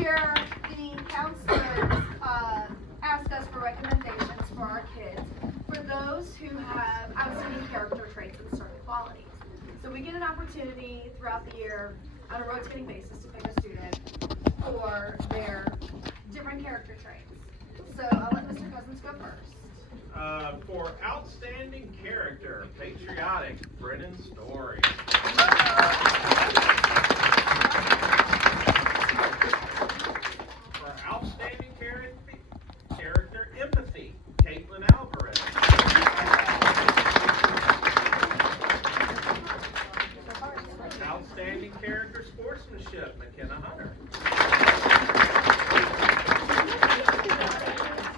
Here, the counselors ask us for recommendations for our kids for those who have outstanding character traits and certain qualities. So we get an opportunity throughout the year on a rotating basis to pick a student for their different character traits. So I'll let Mr. Cousins go first. For outstanding character, patriotic, Brennan Story. For outstanding character, empathy, Caitlin Alvarez. Outstanding character, sportsmanship, McKenna Hunter.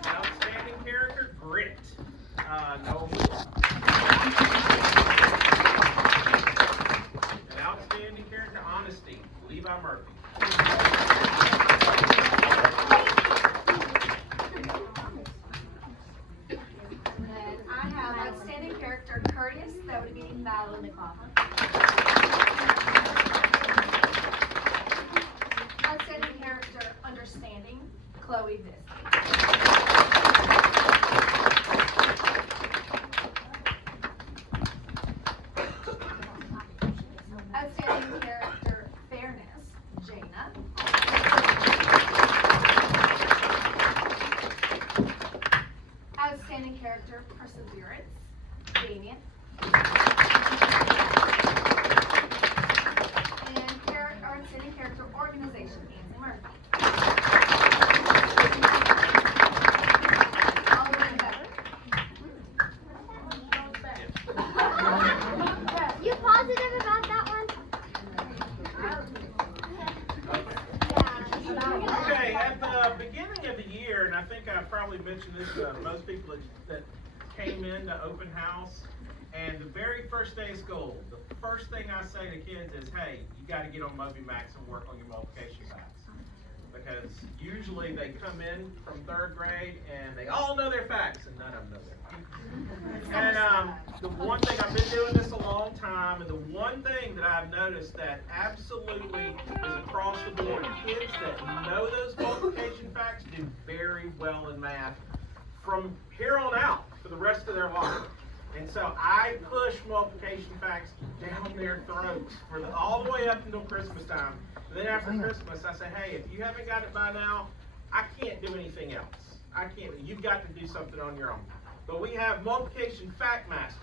Outstanding character, grit, Noah Moore. And outstanding character, honesty, Levi Murphy. And then I have outstanding character, courteous, that would be Madeline McLaughlin. Outstanding character, understanding, Chloe Visby. Outstanding character, fairness, Jaina. Outstanding character, perseverance, Damien. And outstanding character, organization, Nancy Murphy. All of them better. You positive about that one? Okay, at the beginning of the year, and I think I probably mentioned this to most people that came into open house, and the very first day of school, the first thing I say to kids is, hey, you got to get on MobyMax and work on your multiplication facts. Because usually they come in from 3rd grade and they all know their facts and none of them know their facts. And the one thing, I've been doing this a long time, and the one thing that I've noticed that absolutely is across the board, kids that know those multiplication facts do very well in math from here on out for the rest of their life. And so I push multiplication facts down their throats for all the way up until Christmas time. And then after Christmas, I say, hey, if you haven't got it by now, I can't do anything else. I can't. You've got to do something on your own. But we have multiplication fact masters.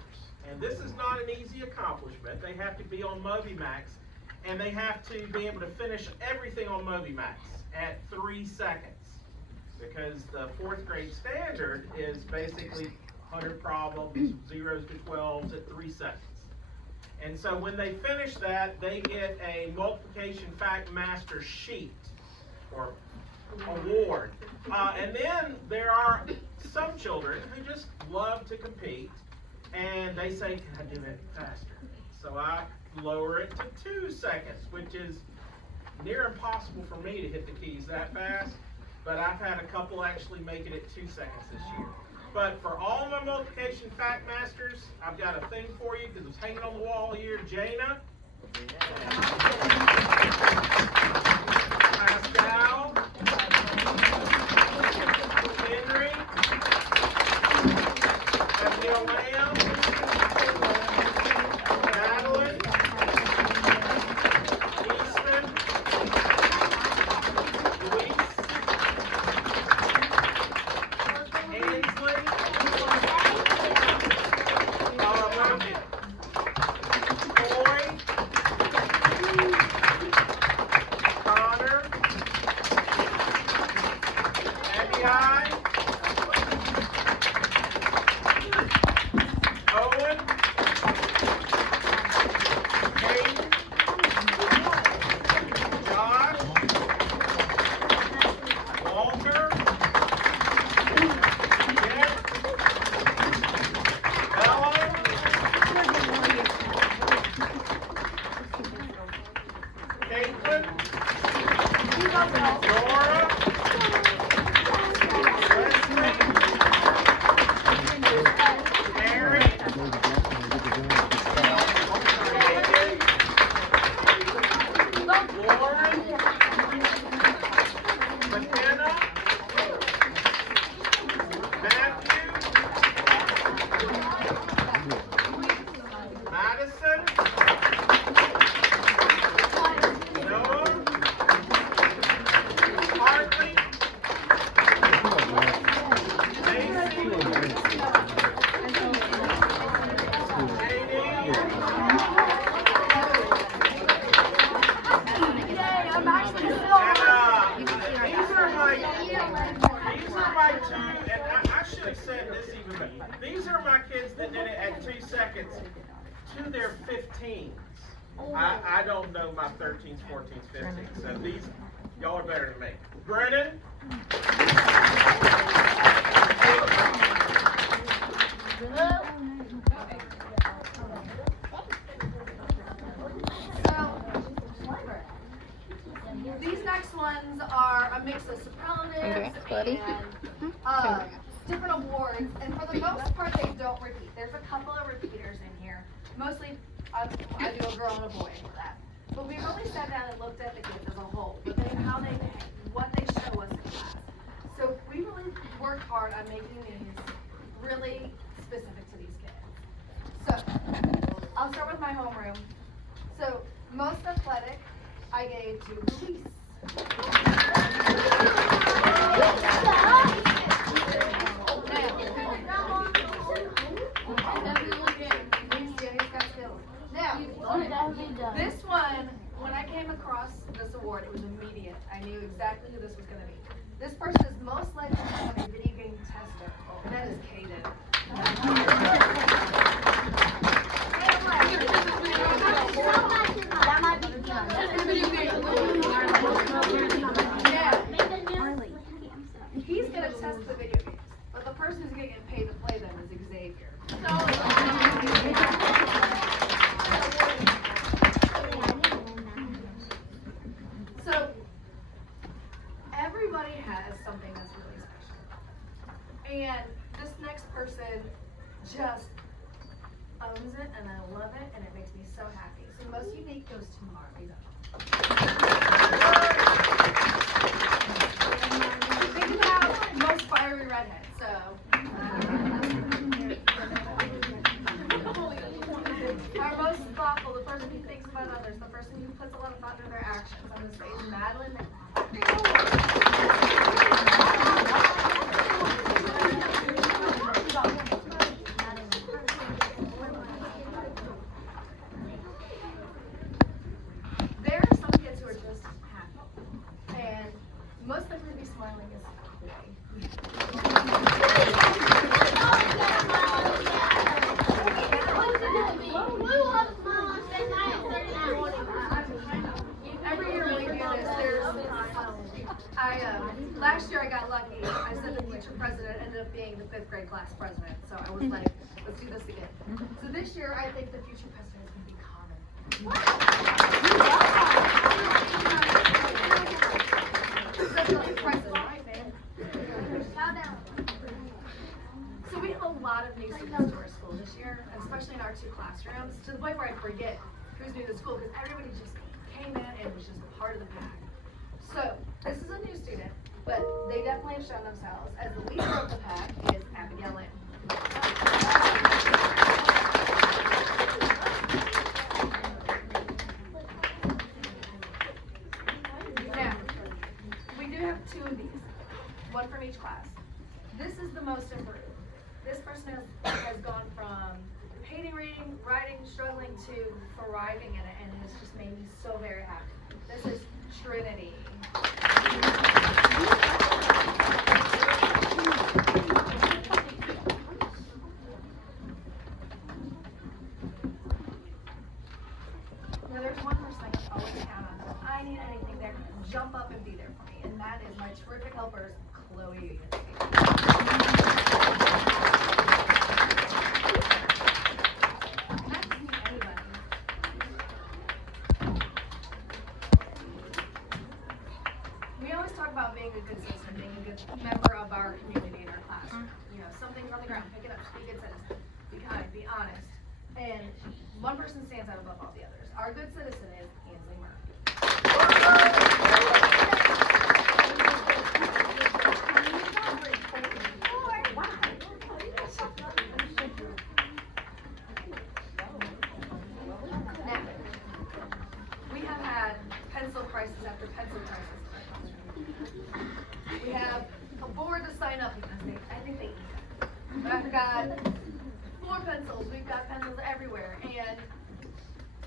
And this is not an easy accomplishment. They have to be on MobyMax, and they have to be able to finish everything on MobyMax at 3 seconds. Because the 4th grade standard is basically 100 problems, 0s to 12s at 3 seconds. And so when they finish that, they get a multiplication fact master sheet or award. And then there are some children who just love to compete, and they say, can I do it faster? So I lower it to 2 seconds, which is near impossible for me to hit the keys that fast, but I've had a couple actually make it at 2 seconds this year. But for all my multiplication fact masters, I've got a thing for you because it's hanging on the wall here. Jaina, Pascal, Henry, Abigail Lamb, Madeline, Easton, Luis, Ainsley, Corey, Connor, they're 15s. I don't know my 13s, 14s, 15s. So these, y'all are better than me. Brennan? These next ones are a mix of superlatives and different awards, and for the most part they don't repeat. There's a couple of repeaters in here. Mostly I do a girl and a boy for that. But we really sat down and looked at the kids as a whole, how they behave, what they show us in class. So we really worked hard on making these really specific to these kids. So I'll start with my homeroom. So most athletic I gave to Luis. Now, this one, when I came across this award, it was immediate. I knew exactly who this was going to be. This person is most likely to become a video game tester, and that is Kaden. He's going to test the video games, but the person who's going to get paid to play them is Xavier. So everybody has something that's really special. And this next person just owns it, and I love it, and it makes me so happy. So the most unique goes to Marley. Think about most fiery redhead, so. Our most thoughtful, the person who thinks about others, the person who puts a lot of thought into their actions. I'm going to say Madeline. There are some kids who are just happy, and most likely to be smiling is every year we do this. Last year I got lucky. I said the future president ended up being the 5th grade class president, so I was like, let's do this again. So this year I think the future president is going to be So we have a lot of new students to our school this year, especially in our 2 classrooms, to the point where I forget who's new to school because everybody just came in and was just part of the pack. So this is a new student, but they definitely have shown themselves as the leader of the pack is Abigail Lynn. Now, we do have 2 of these, one from each class. This is the most improved. This person has gone from hating reading, writing, struggling to thriving in it, and it has just made me so very happy. This is Trinity. Now there's one person I can always count on. If I need anything, they're going to jump up and be there for me, and that is my terrific helpers, Chloe. We always talk about being a good citizen, being a good member of our community in our classroom. You know, something's on the ground, pick it up, be a good citizen, be kind, be honest. And one person stands out above all the others. Our good citizen is Ansley Murphy. Now, we have had pencil crisis after pencil crisis in our classroom. We have a board to sign up because I think they eat it. But I've got 4 pencils, we've got pencils everywhere, and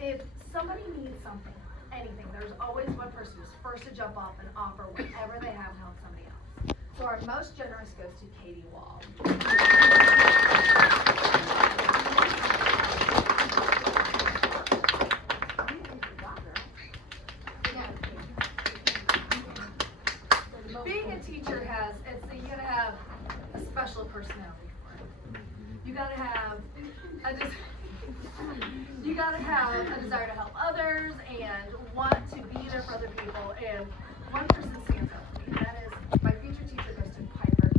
if somebody needs something, anything, there's always one person who's first to jump off and offer whatever they have to help somebody else. So our most generous goes to Katie Wall. have a desire to help others and want to be there for other people. And one person stands out for me, and that is my future teacher, Kristen Piper.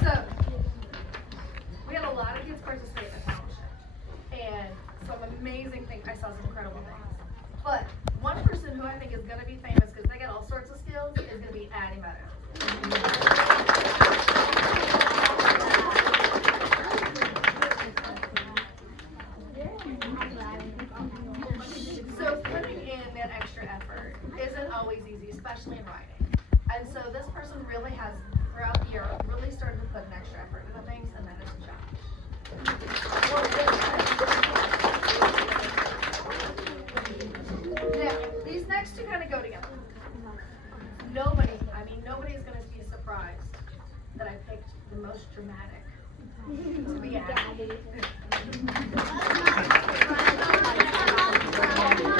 So, we had a lot of kids participate in the fellowship, and some amazing things. I saw some incredible things. But one person who I think is going to be famous because they got all sorts of skills is going to be Addie Meadows. So putting in that extra effort isn't always easy, especially in writing. And so this person really has, throughout the year, really started to put an extra effort into things, and that is Josh. Now, these next two kind of go together. Nobody is going to be surprised that I picked the most dramatic to be Addie.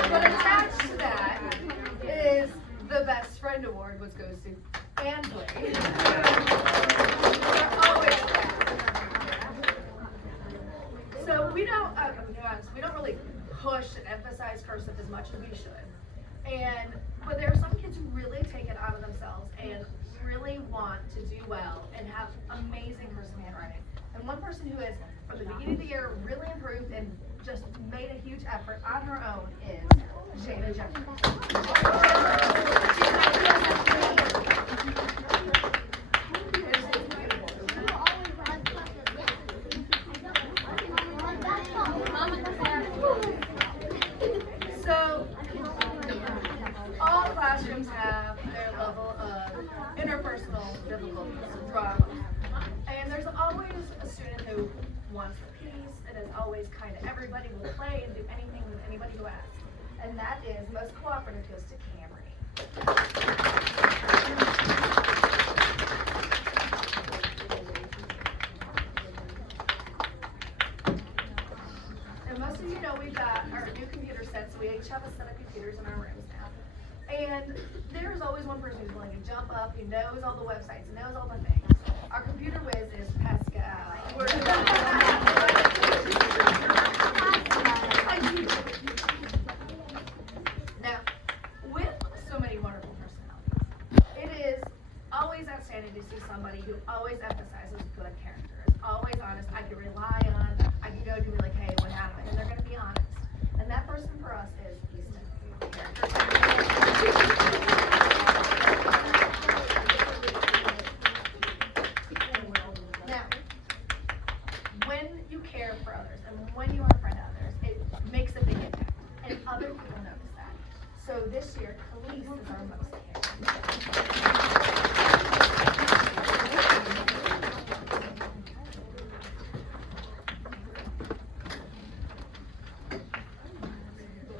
But attached to that is the Best Friend Award, which goes to Ansley. They're always there. So we don't, to be honest, we don't really push and emphasize cursive as much as we should. But there are some kids who really take it out of themselves and really want to do well and have amazing cursive handwriting. And one person who has, from the beginning of the year, really improved and just made a huge effort on her own is Jada Jeffries. So, all classrooms have their level of interpersonal difficulties, drama. And there's always a student who wants the peace and is always kind of everybody will play and do anything with anybody who asks. And that is most cooperative goes to Camry. And most of you know we've got our new computer sets, so we each have a set of computers in our rooms now. And there's always one person who's willing to jump up, who knows all the websites, knows all the things. Our computer whiz is Pascal. Now, with so many wonderful personalities, it is always outstanding to see somebody who always emphasizes good character, is always honest, I can rely on, I can go to be like, hey, what happened? And they're going to be honest. And that person for us is Easton. Now, when you care for others and when you are a friend to others, it makes a big impact. And other people notice that. So this year, Khalees is our most caring.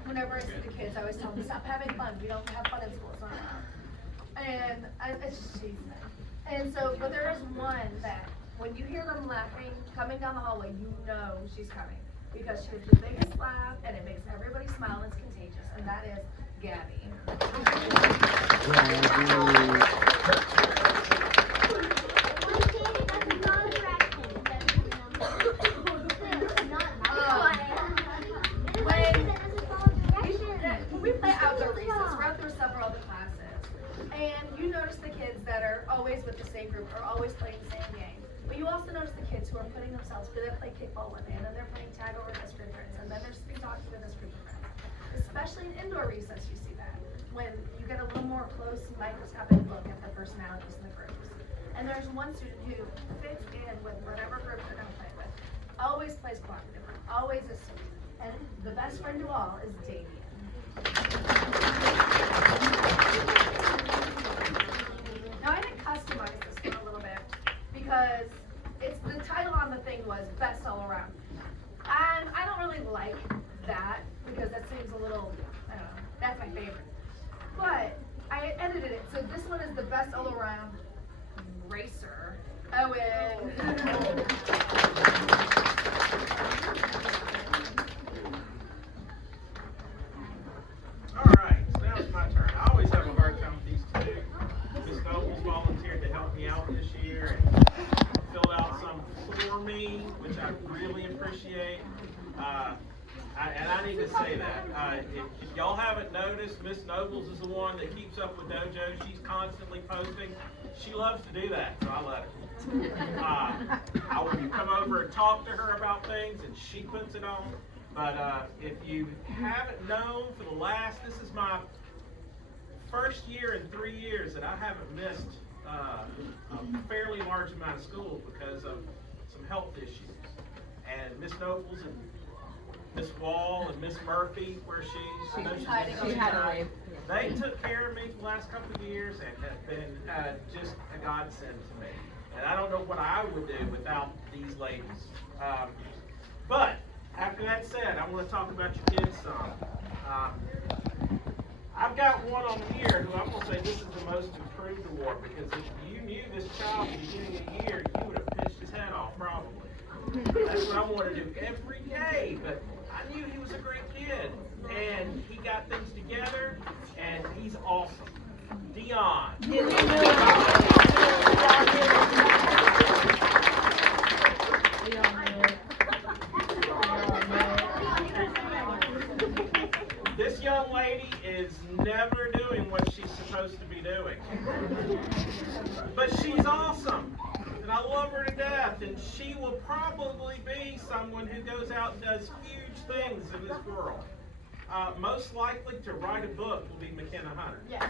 Whenever I see the kids, I always tell them, stop having fun. We don't have fun in school. It's not allowed. And it's just cheesy. And so, but there is one that when you hear them laughing, coming down the hallway, you know she's coming. Because she has the biggest laugh and it makes everybody smile and it's contagious. And that is Gabby. When we play outdoor recess, we're out there several other classes. And you notice the kids that are always with the same group or always playing the same game. But you also notice the kids who are putting themselves, because they play kickball one day, and then they're playing tag over with this group of friends, and then they're talking with this group of friends. Especially in indoor recess, you see that. When you get a little more close microscopic look at the personalities in the groups. And there's one student who fits in with whatever group they're going to play with. Always plays cooperative, always is sweet. And the best friend of all is Damien. Now I didn't customize this one a little bit because the title on the thing was Best All Around. And I don't really like that because that seems a little, I don't know, that's my favorite. But I edited it, so this one is the Best All Around Racer. Owen. All right, so now it's my turn. I I really appreciate. And I need to say that. If y'all haven't noticed, Miss Nobles is the one that keeps up with Dojo. She's constantly posting. She loves to do that, so I let her. I will come over and talk to her about things, and she puts it on. But if you haven't known for the this is my first year in 3 years that I haven't missed a fairly large amount of school because of some health issues. And Miss Nobles and Miss Wall and Miss Murphy, where they took care of me for the last couple of years and have been just a godsend to me. And I don't know what I would do without these ladies. But after that said, I want to talk about your kids some. I've got one on here who I'm going to say this is the most improved award, because if you knew this child at the beginning of the year, you would have pitched his head off probably. That's what I want to do every day, but I knew he was a great kid, and he got things together, and he's awesome. Dion. This young lady is never doing what she's supposed to be doing. But she's awesome. And I love her to death. And she will probably be someone who goes out and does huge things in this world. Most likely to write a book will be McKenna Hunter. Yeah.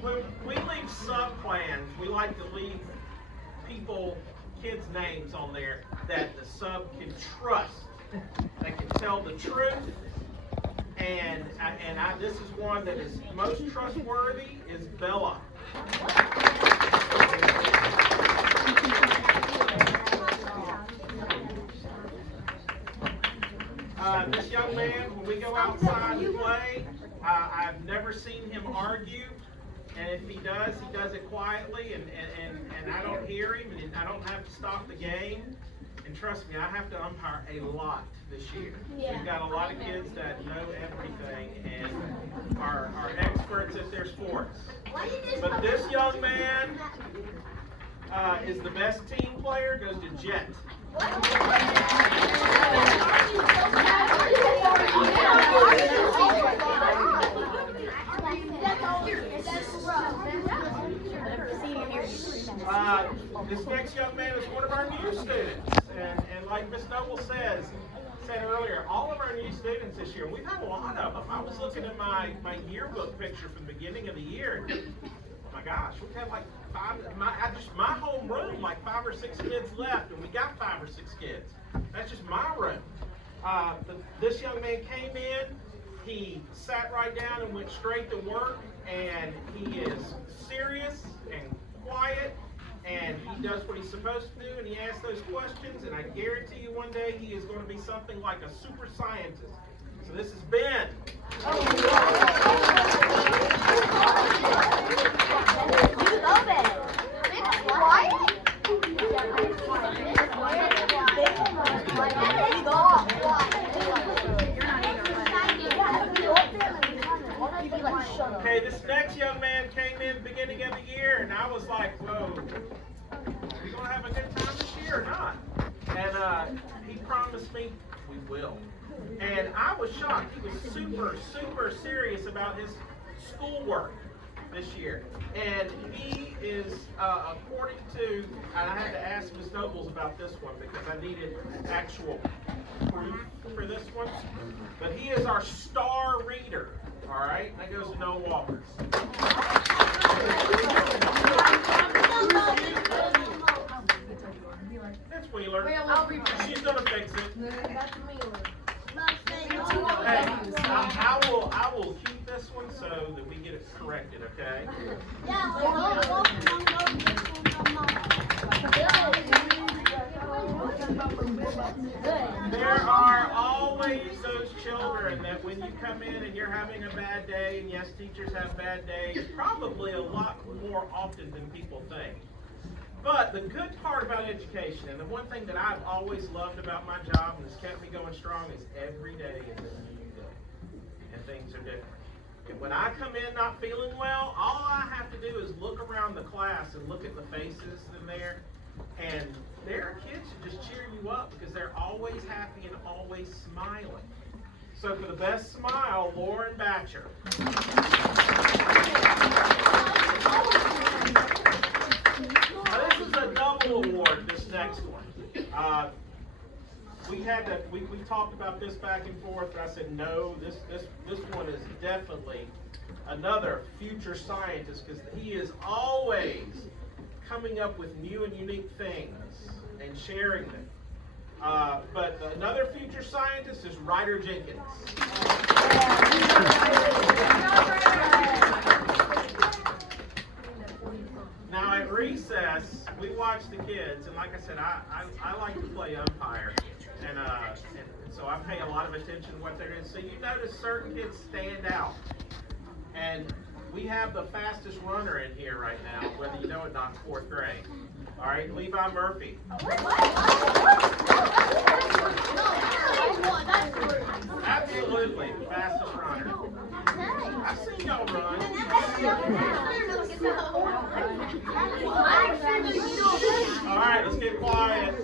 When we leave sub-plans, we like to leave kids' names on there that the sub can trust, that can tell the truth, and this is one that is most trustworthy, is Bella. This young man, when we go outside to play, I've never seen him argue. And if he does it quietly, and I don't hear him, and I don't have to stop the game. And trust me, I have to umpire a lot this year. We've got a lot of kids that know everything and are experts at their sports. But this young man is the best team player, goes to Jet. This next young man is one of our new students, and like Miss Noble said earlier, all of our new students this year, we've had a lot of them. I was looking at my yearbook picture from the beginning of the year. Oh my gosh, we've had like my home room, like 5 or 6 kids left, and we got 5 or 6 kids. That's just my room. But this young man came in, he sat right down and went straight to work, and he is serious and quiet, and he does what he's supposed to do, and he asks those questions, and I guarantee you one day he is going to be something like a super scientist. So this is Ben. You love it. Okay, this next young man came in beginning of the year, and I was like, whoa, are we going to have a good time this year or not? And he promised me we will. And I was shocked. He was super, super serious about his schoolwork this year. And he is, according to, and I had to ask Ms. Nobles about this one because I needed actual proof for this one. But he is our star reader. All right, that goes to Noah Walters. That's Wheeler. She's gonna fix it. Hey, I will keep this one so that we get it corrected, okay? There are always those children that when you come in and you're having a bad day, and yes, teachers have bad days, probably a lot more often than people think. But the good part about education, and the one thing that I've always loved about my job and has kept me going strong, is every day is a new day. And things are different. And when I come in not feeling well, all I have to do is look around the class and look at the faces in there. And there are kids who just cheer you up because they're always happy and always smiling. So for the best smile, Lauren Batcher. Now this is a double award, this next one. We talked about this back and forth, but I said no, this one is definitely another future scientist because he is always coming up with new and unique things and sharing them. But another future scientist is Ryder Jenkins. Now at recess, we watch the kids, and like I said, I like to play umpire, and so I pay a lot of attention to what they're doing. So you notice certain kids stand out, and we have the fastest runner in here right now, whether you know it or not, 4th grade. All right, Levi Murphy. Absolutely, the fastest runner. I've seen y'all run. All right, let's get quiet.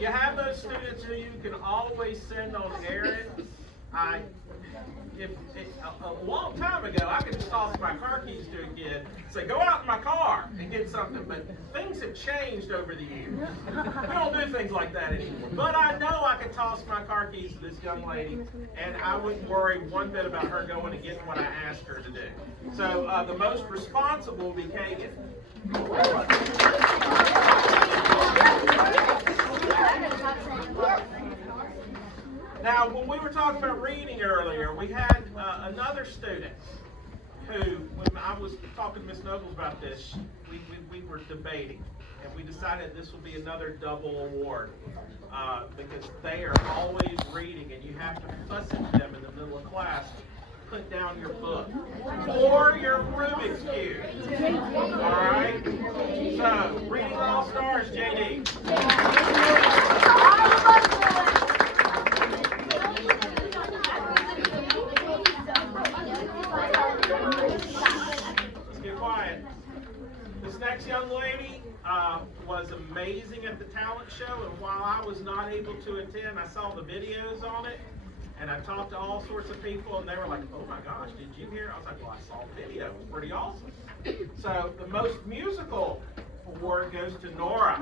You have those students who you can always send on errands. A long time ago, I could just toss my car keys to a kid, say, go out in my car and get something, but things have changed over the years. We don't do things like that anymore. But I know I could toss my car keys to this young lady, and I wouldn't worry one bit about her going and getting what I asked her to do. So the most responsible will be Kagan. Now, when we were talking about reading earlier, we had another student who, when I was talking to Ms. Nobles about this, we were debating, and we decided this will be another double award because they are always reading, and you have to fuss at them in the middle of class. Put down your book or your Rubik's Cube. All right? So, Reading All Stars, JD. Let's get quiet. This next young lady was amazing at the talent show, and while I was not able to attend, I saw the videos on it. And I talked to all sorts of people, and they were like, oh my gosh, did you hear? I was like, well, I saw the video. It was pretty awesome. So the most musical award goes to Nora.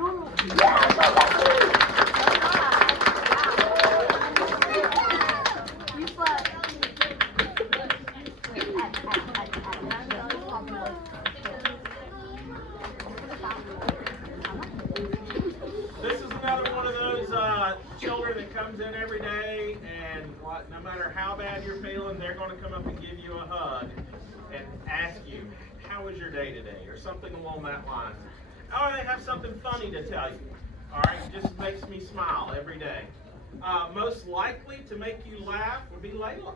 This is another one of those children that comes in every day, and no matter how bad you're feeling, they're going to come up and give you a hug and ask you, how was your day today? Or something along that line. Or they have something funny to tell you. All right, it just makes me smile every day. Most likely to make you laugh would be Layla.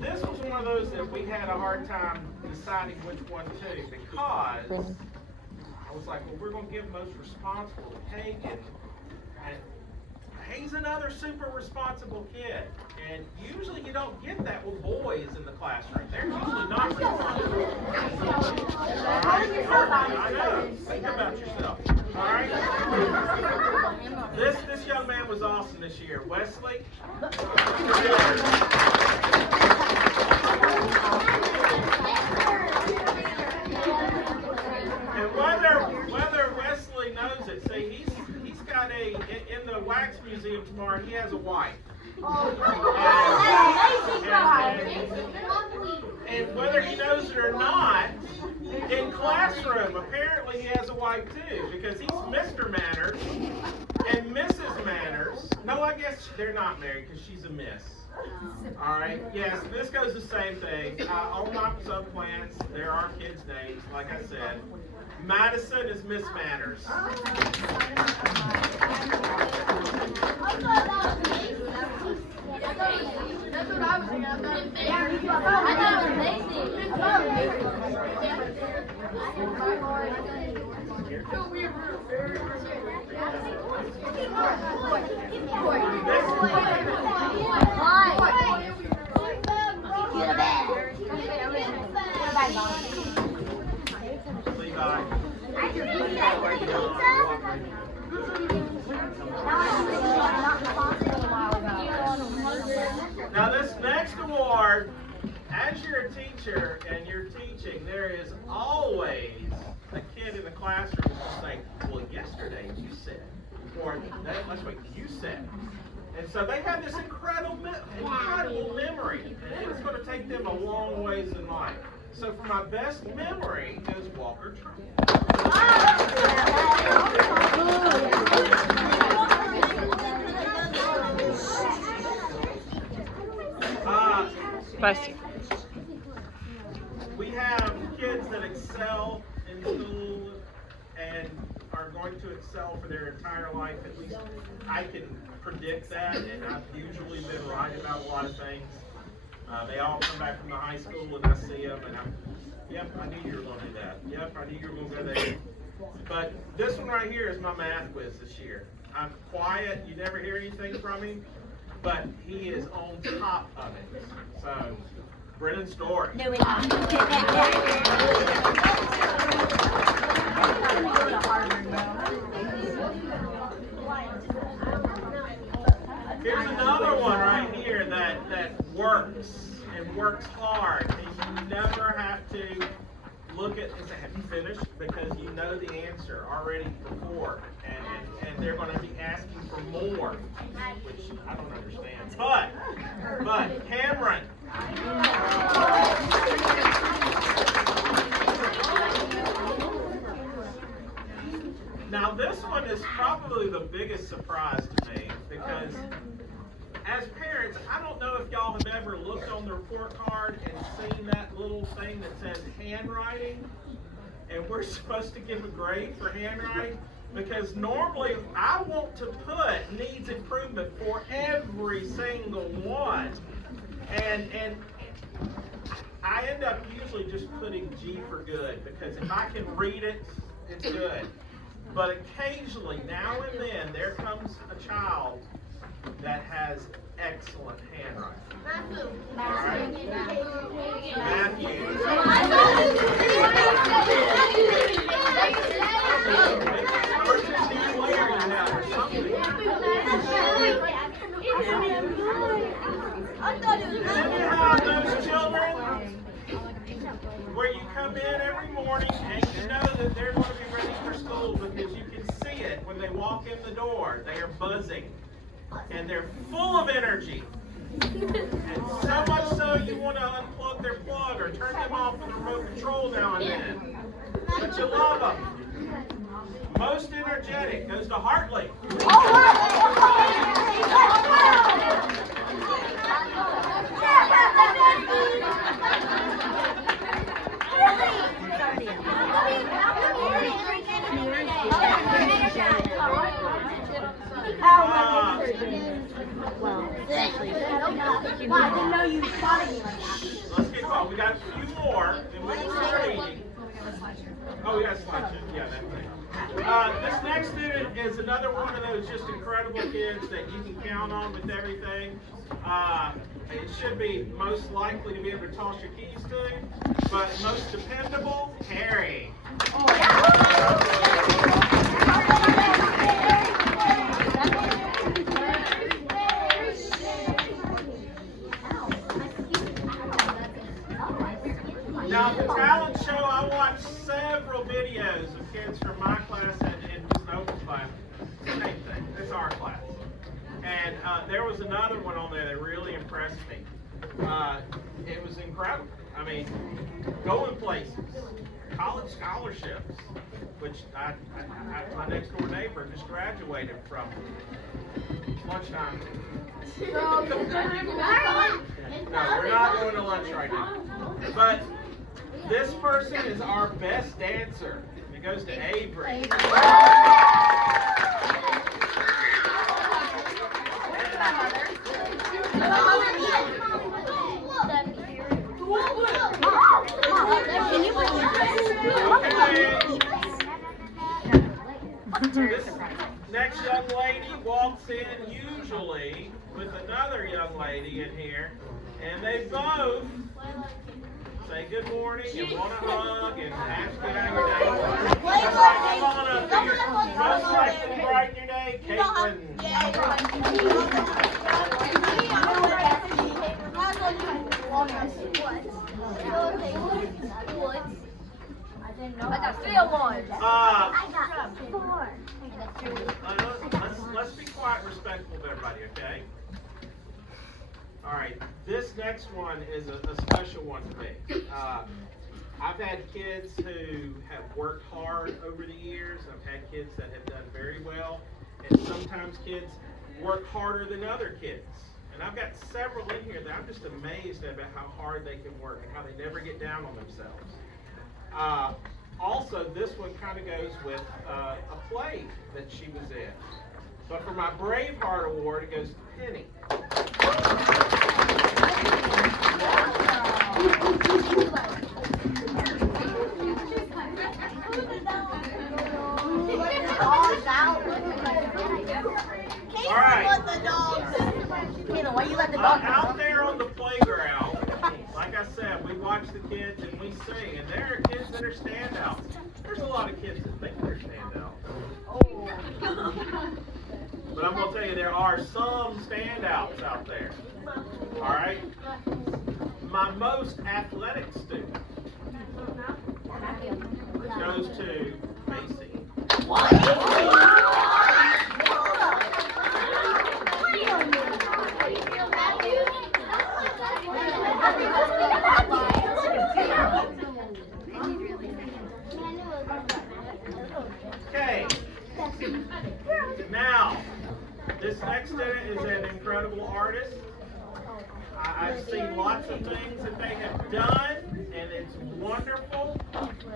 This was one of those that we had a hard time deciding which one to, because I was like, well, we're going to give most responsible to Hagen. And he's another super responsible kid. And usually you don't get that with boys in the classroom. They're usually not responsible. All right? I know. Think about yourself. All right? This young man was awesome this year. Wesley. And whether Wesley knows it, see, he's got in the wax museum tomorrow, he has a wife. And whether he knows it or not, in classroom, apparently he has a wife too, because he's Mr. Manners and Mrs. Manners. No, I guess they're not married because she's a miss. All right. Yes, this goes the same thing. On my subplants, there are kids' names, like I said. Madison is Miss Manners. what I was thinking. I thought Now this next award, as you're a teacher and you're teaching, there is always a kid in the classroom who's saying, well, yesterday you said, or last week you said. And so they have this incredible memory, and it's going to take them a long ways in life. So for my best memory is Walker Trump. Bless you. We have kids that excel in school and are going to excel for their entire life. At least I can predict that, and I've usually been right about a lot of things. They all come back from the high school and I see them and yep, I knew you were going to do that. Yep, I knew you were going to go there. But this one right here is my math quiz this year. I'm quiet, you never hear anything from him, but he is on top of it. So, Brennan Story. No, it's not. Here's another one right here that works and works hard, and you never have to look at and say, have you finished? Because you know the answer already before, and they're going to be asking for more, which I don't understand. But Cameron. Now this one is probably the biggest surprise to me because as parents, I don't know if y'all have ever looked on the report card and seen that little thing that says handwriting, and we're supposed to give a grade for handwriting because normally I want to put needs improvement for every single one, and I end up usually just putting G for good because if I can read it, it's good. But occasionally, now and then, there comes a child that has excellent handwriting. Matthew. Then you have those children where you come in every morning and you know that they're going to be ready for school because you can see it when they walk in the door. They are buzzing and they're full of energy. And so much so you want to unplug their plug or turn them off with the remote control now and then. But you love them. Most energetic goes to Hartley. Let's get going. We got a few more, and we can start eating. Oh, we got a slideshow. Yeah, that thing. This next student is another one of those just incredible kids that you can count on with everything. It should be most likely to be able to toss your keys to, but most dependable, Harry. Now, the talent show, I watched several videos of kids from my class and Ms. Noble's class. Same thing. It's our class. And there was another one on there that really impressed me. It was incredible. I mean, going places, college scholarships, which my next door neighbor just graduated from lunchtime. No, we're not going to lunch right now. But this person is our best dancer. It goes to Avery. next young lady walks in usually with another young lady in here, and they both say good morning and want to hug and ask you how your day was. That's right, come on up here. Just like to brighten your day, Caitlin. I got 3 on one. Let's be quiet, respectful of everybody, okay? All right, this next one is a special one to me. I've had kids who have worked hard over the years. I've had kids that have done very well, and sometimes kids work harder than other kids. And I've got several in here that I'm just amazed about how hard they can work and how they never get down on themselves. Also, this one kind of goes with a play that she was in. But for my Braveheart Award, it goes to Penny. All right. Caleb, why you let the dog Out there on the playground, like I said, we watch the kids and we sing, and there are kids that are standouts. There's a lot of kids that think they're standouts. But I'm going to tell you, there are some standouts out there. All right? My most athletic student goes to Macy. Okay. Now, this next student is an incredible artist. I've seen lots of things that they have done, and it's wonderful.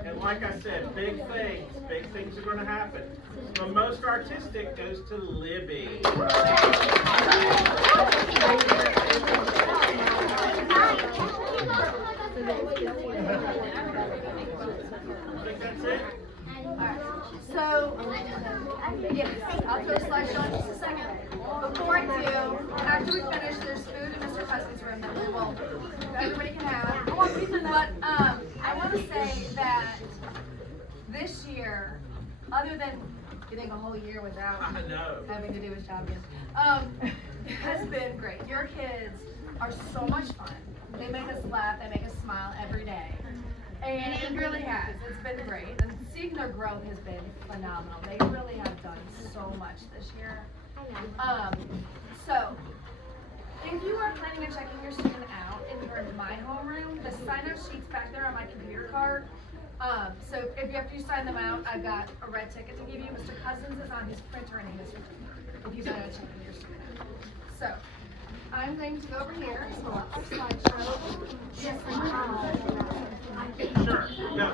And like I said, big things are going to happen. The most artistic goes to Libby. I think that's it. So, yes, I'll do a slideshow in just a second. Before I do, after we finish, there's food in Mr. Cousins' room that we will, everybody can have. But I want to say that this year, other than getting a whole year without I know. having to do his job again, has been great. Your kids are so much fun. They make us laugh, they make us smile every day. And it really has. It's been great. And seeing their growth has been phenomenal. They really have done so much this year. So, if you are planning on checking your student out and you're in my homeroom, the sign-up sheet's back there on my computer card. So if after you sign them out, I've got a red ticket to give you. Mr. Cousins is on his printer in his room if you plan on checking your student out. So, I'm going to go over here. So slideshow. Yes, Sure. Go.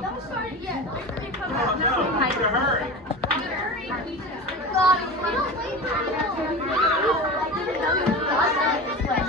Don't start it yet.